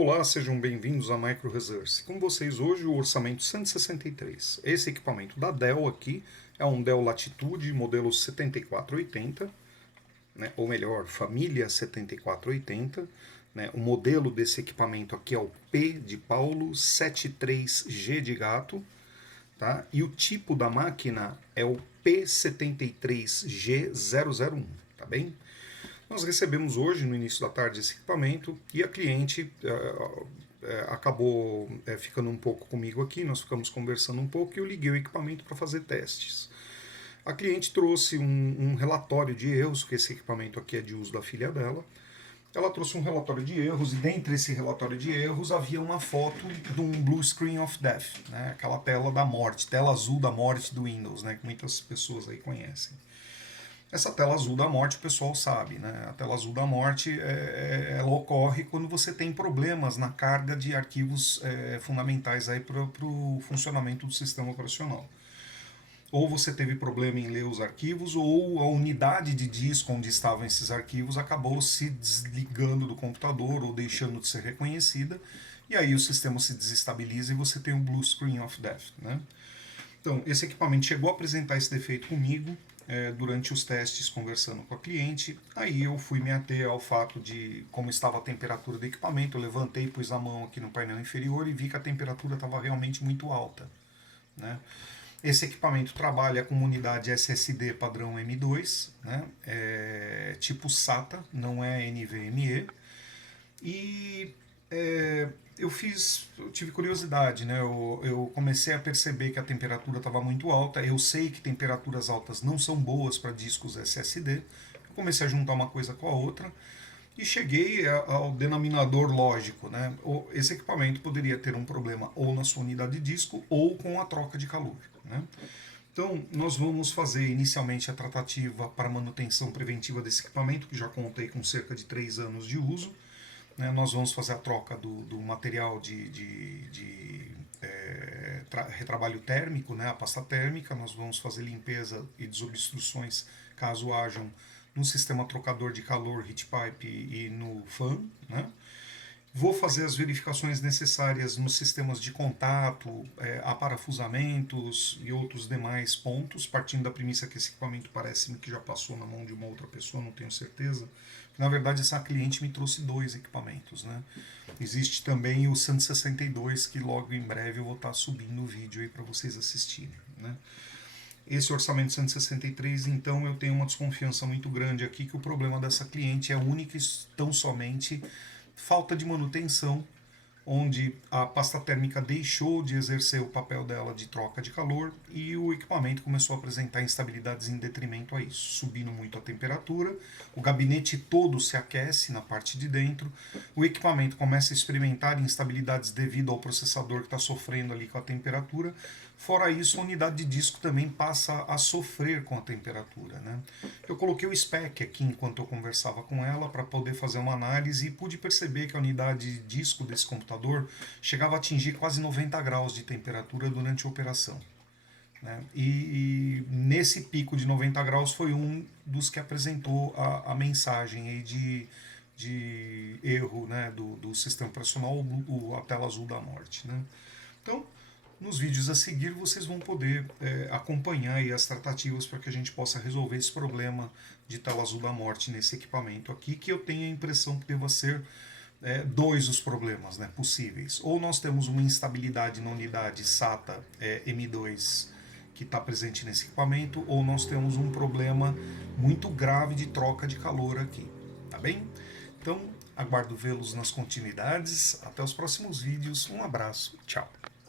Olá, sejam bem-vindos a Micro Resource. Com vocês hoje o orçamento 163. Esse equipamento da Dell aqui é um Dell Latitude modelo 7480, né, ou melhor, família 7480. Né, o modelo desse equipamento aqui é o P de Paulo 73G de gato. Tá? E o tipo da máquina é o P73G001, tá bem? Nós recebemos hoje, no início da tarde, esse equipamento e a cliente acabou ficando um pouco comigo aqui, nós ficamos conversando um pouco e eu liguei o equipamento para fazer testes. A cliente trouxe um relatório de erros, que esse equipamento aqui é de uso da filha dela. Ela trouxe um relatório de erros e dentro desse relatório de erros havia uma foto de um Blue Screen of Death, né? Aquela tela da morte, tela azul da morte do Windows, né? Que muitas pessoas aí conhecem. Essa tela azul da morte o pessoal sabe, né? A tela azul da morte ela ocorre quando você tem problemas na carga de arquivos fundamentais para o funcionamento do sistema operacional. Ou você teve problema em ler os arquivos, ou a unidade de disco onde estavam esses arquivos acabou se desligando do computador ou deixando de ser reconhecida, e aí o sistema se desestabiliza e você tem um Blue Screen of Death, né? Então, esse equipamento chegou a apresentar esse defeito comigo durante os testes, conversando com a cliente. Aí eu fui me ater ao fato de como estava a temperatura do equipamento. Eu levantei, pus a mão aqui no painel inferior e vi que a temperatura estava realmente muito alta, né? Esse equipamento trabalha com unidade SSD padrão M2, né? Tipo SATA, não é NVMe. E eu tive curiosidade, né? Eu comecei a perceber que a temperatura estava muito alta. Eu sei que temperaturas altas não são boas para discos SSD. Eu comecei a juntar uma coisa com a outra e cheguei ao denominador lógico, né? Esse equipamento poderia ter um problema ou na sua unidade de disco ou com a troca de calor, né? Então, nós vamos fazer inicialmente a tratativa para manutenção preventiva desse equipamento, que já contei com cerca de 3 anos de uso. Né? Nós vamos fazer a troca do material de retrabalho térmico, né? A pasta térmica. Nós vamos fazer limpeza e desobstruções, caso hajam, no sistema trocador de calor, heat pipe e no fan, né? Vou fazer as verificações necessárias nos sistemas de contato, aparafusamentos e outros demais pontos, partindo da premissa que esse equipamento parece-me que já passou na mão de uma outra pessoa, não tenho certeza. Na verdade, essa cliente me trouxe 2 equipamentos, né? Existe também o 162, que logo em breve eu vou estar subindo o vídeo aí para vocês assistirem, né? Esse orçamento 163, então eu tenho uma desconfiança muito grande aqui que o problema dessa cliente é único e tão somente falta de manutenção, onde a pasta térmica deixou de exercer o papel dela de troca de calor e o equipamento começou a apresentar instabilidades em detrimento a isso, subindo muito a temperatura, o gabinete todo se aquece na parte de dentro, o equipamento começa a experimentar instabilidades devido ao processador que está sofrendo ali com a temperatura. Fora isso, a unidade de disco também passa a sofrer com a temperatura, né? Eu coloquei o spec aqui enquanto eu conversava com ela para poder fazer uma análise e pude perceber que a unidade de disco desse computador chegava a atingir quase 90 graus de temperatura durante a operação, né? E nesse pico de 90 graus foi um dos que apresentou a mensagem aí de erro, né, do sistema operacional, a tela azul da morte, né? Então, nos vídeos a seguir vocês vão poder acompanhar aí as tratativas para que a gente possa resolver esse problema de tela azul da morte nesse equipamento aqui, que eu tenho a impressão que deva ser 2 os problemas, né, possíveis. Ou nós temos uma instabilidade na unidade SATA M2 que está presente nesse equipamento, ou nós temos um problema muito grave de troca de calor aqui, tá bem? Então, aguardo vê-los nas continuidades. Até os próximos vídeos. Um abraço. Tchau.